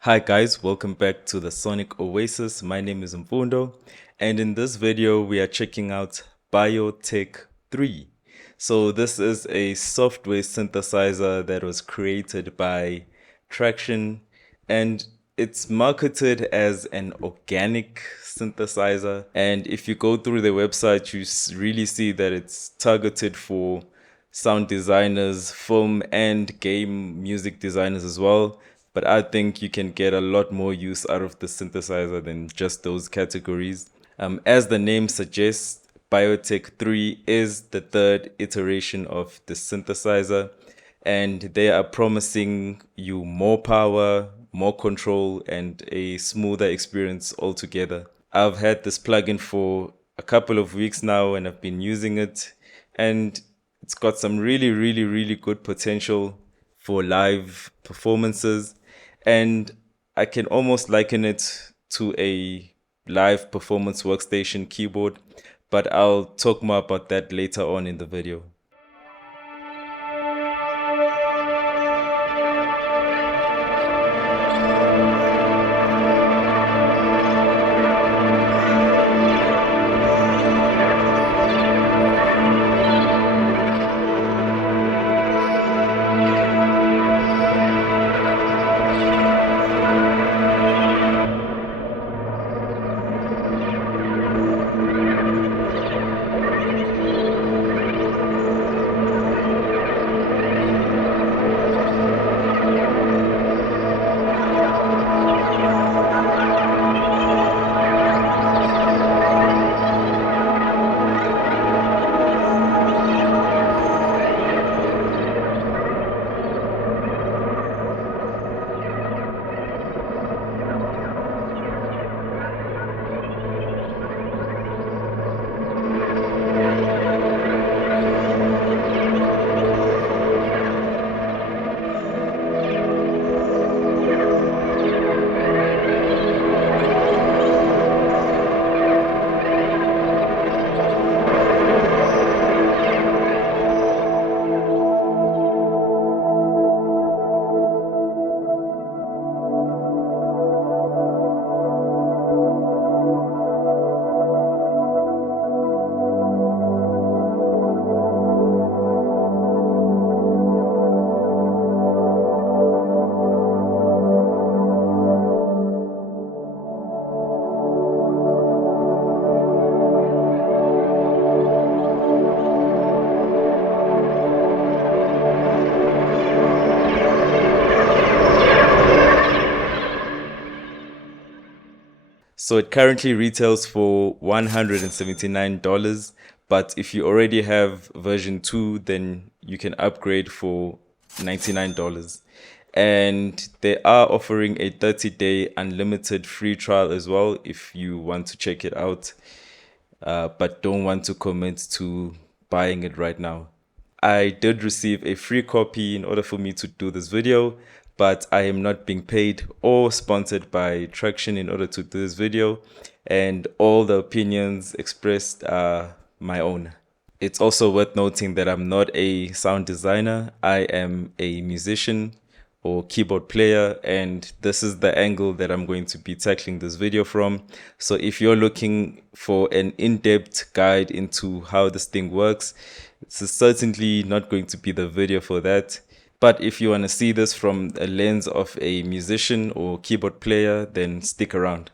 Hi guys, welcome back to the Sonic Oasis. My name is Mfundo, and in this video we are checking out BioTek 3. So this is a software synthesizer that was created by Traction, and it's marketed as an organic synthesizer. And if you go through the website, you really see that it's targeted for sound designers, film and game music designers as well. But I think you can get a lot more use out of the synthesizer than just those categories. As the name suggests, BioTek 3 is the third iteration of the synthesizer, and they are promising you more power, more control, and a smoother experience altogether. I've had this plugin for a couple of weeks now and I've been using it, and it's got some really good potential for live performances, and I can almost liken it to a live performance workstation keyboard, but I'll talk more about that later on in the video. So it currently retails for $179, but if you already have version 2, then you can upgrade for $99. And they are offering a 30-day unlimited free trial as well if you want to check it out, but don't want to commit to buying it right now. I did receive a free copy in order for me to do this video, but I am not being paid or sponsored by Traction in order to do this video, and all the opinions expressed are my own. It's also worth noting that I'm not a sound designer. I am a musician or keyboard player, and this is the angle that I'm going to be tackling this video from. So if you're looking for an in-depth guide into how this thing works, this is certainly not going to be the video for that. But if you want to see this from a lens of a musician or keyboard player, then stick around.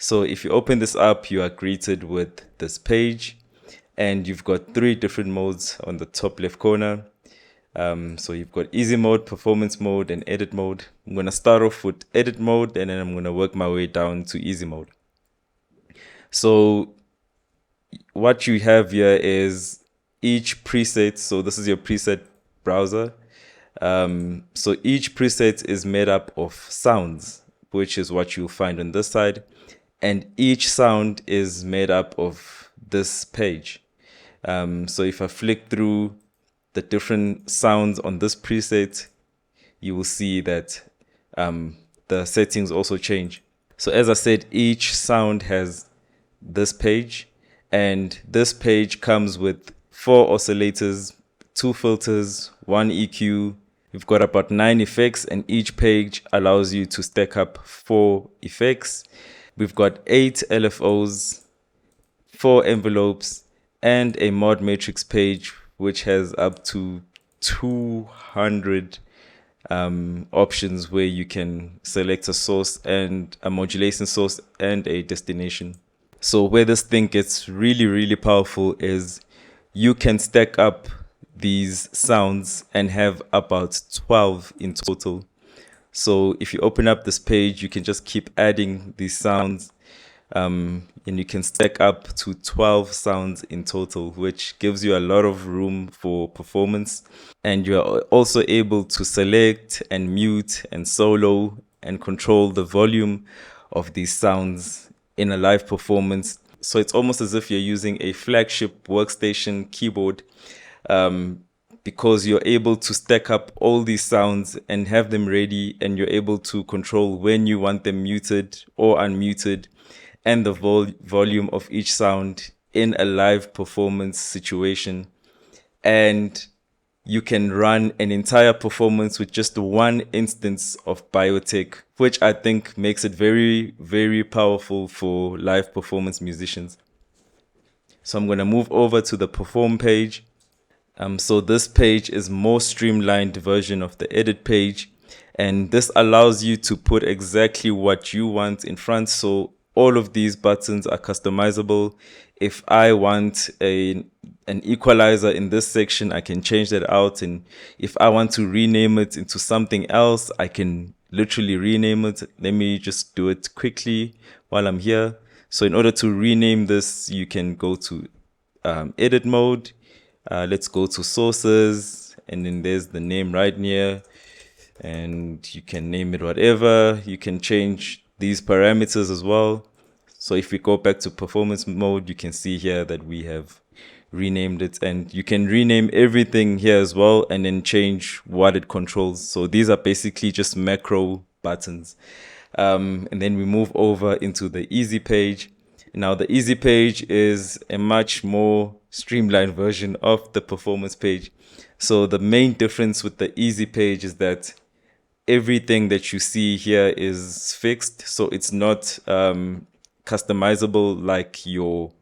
So if you open this up, you are greeted with this page, and you've got three different modes on the top left corner. So you've got easy mode, performance mode, and edit mode. I'm going to start off with edit mode, and then I'm going to work my way down to easy mode. So what you have here is each preset. So this is your preset browser. So each preset is made up of sounds, which is what you'll find on this side. And each sound is made up of this page. So if I flick through the different sounds on this preset, you will see that the settings also change. So as I said, each sound has this page, and this page comes with 4 oscillators, 2 filters, 1 EQ. We've got about 9 effects, and each page allows you to stack up 4 effects. We've got 8 LFOs, 4 envelopes, and a mod matrix page, which has up to 200 options where you can select a source and a modulation source and a destination. So where this thing gets really, really powerful is you can stack up these sounds and have about 12 in total. So if you open up this page, you can just keep adding these sounds, and you can stack up to 12 sounds in total, which gives you a lot of room for performance. And you are also able to select and mute and solo and control the volume of these sounds in a live performance. So it's almost as if you're using a flagship workstation keyboard, because you're able to stack up all these sounds and have them ready, and you're able to control when you want them muted or unmuted, and the volume of each sound in a live performance situation. And you can run an entire performance with just one instance of BioTek, which I think makes it very, very powerful for live performance musicians. So I'm going to move over to the perform page. So this page is more streamlined version of the edit page, and this allows you to put exactly what you want in front. So all of these buttons are customizable. If I want an equalizer in this section, I can change that out. And if I want to rename it into something else, I can literally rename it. Let me just do it quickly while I'm here. So in order to rename this, you can go to edit mode. Let's go to sources, and then there's the name right here, and you can name it whatever. You can change these parameters as well. So if we go back to performance mode, you can see here that we have renamed it, and you can rename everything here as well and then change what it controls. So these are basically just macro buttons. And then we move over into the easy page. Now the easy page is a much more streamlined version of the performance page. So the main difference with the easy page is that everything that you see here is fixed. So it's not customizable like your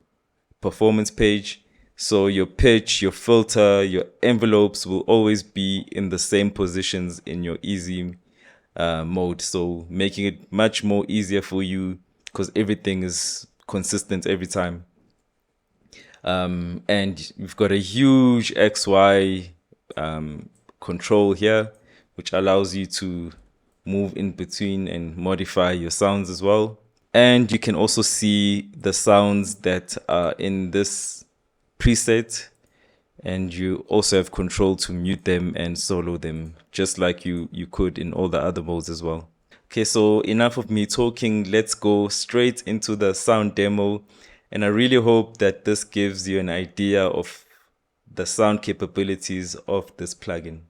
performance page. So your pitch, your filter, your envelopes will always be in the same positions in your easy mode. So making it much more easier for you because everything is consistent every time. And we've got a huge XY control here, which allows you to move in between and modify your sounds as well. And you can also see the sounds that are in this preset, and you also have control to mute them and solo them, just like you could in all the other modes as well. Okay, so enough of me talking. Let's go straight into the sound demo. And I really hope that this gives you an idea of the sound capabilities of this plugin.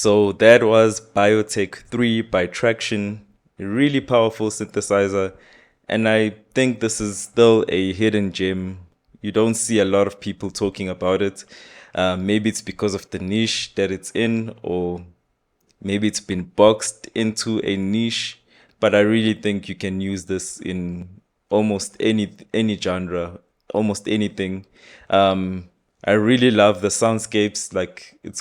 So that was BioTek 3 by Traction, a really powerful synthesizer. And I think this is still a hidden gem. You don't see a lot of people talking about it. Maybe it's because of the niche that it's in, or maybe it's been boxed into a niche. But I really think you can use this in almost any genre, almost anything. I really love the soundscapes. Like it's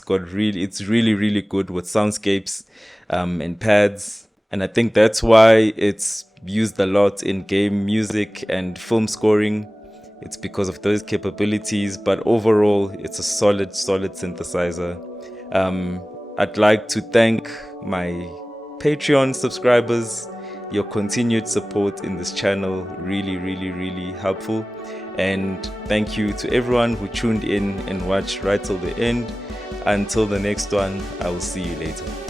really good with soundscapes and pads, and I think that's why it's used a lot in game music and film scoring. It's because of those capabilities, but overall, it's a solid synthesizer. I'd like to thank my Patreon subscribers. Your continued support in this channel really helpful, and thank you to everyone who tuned in and watched right till the end. Until the next one, I will see you later.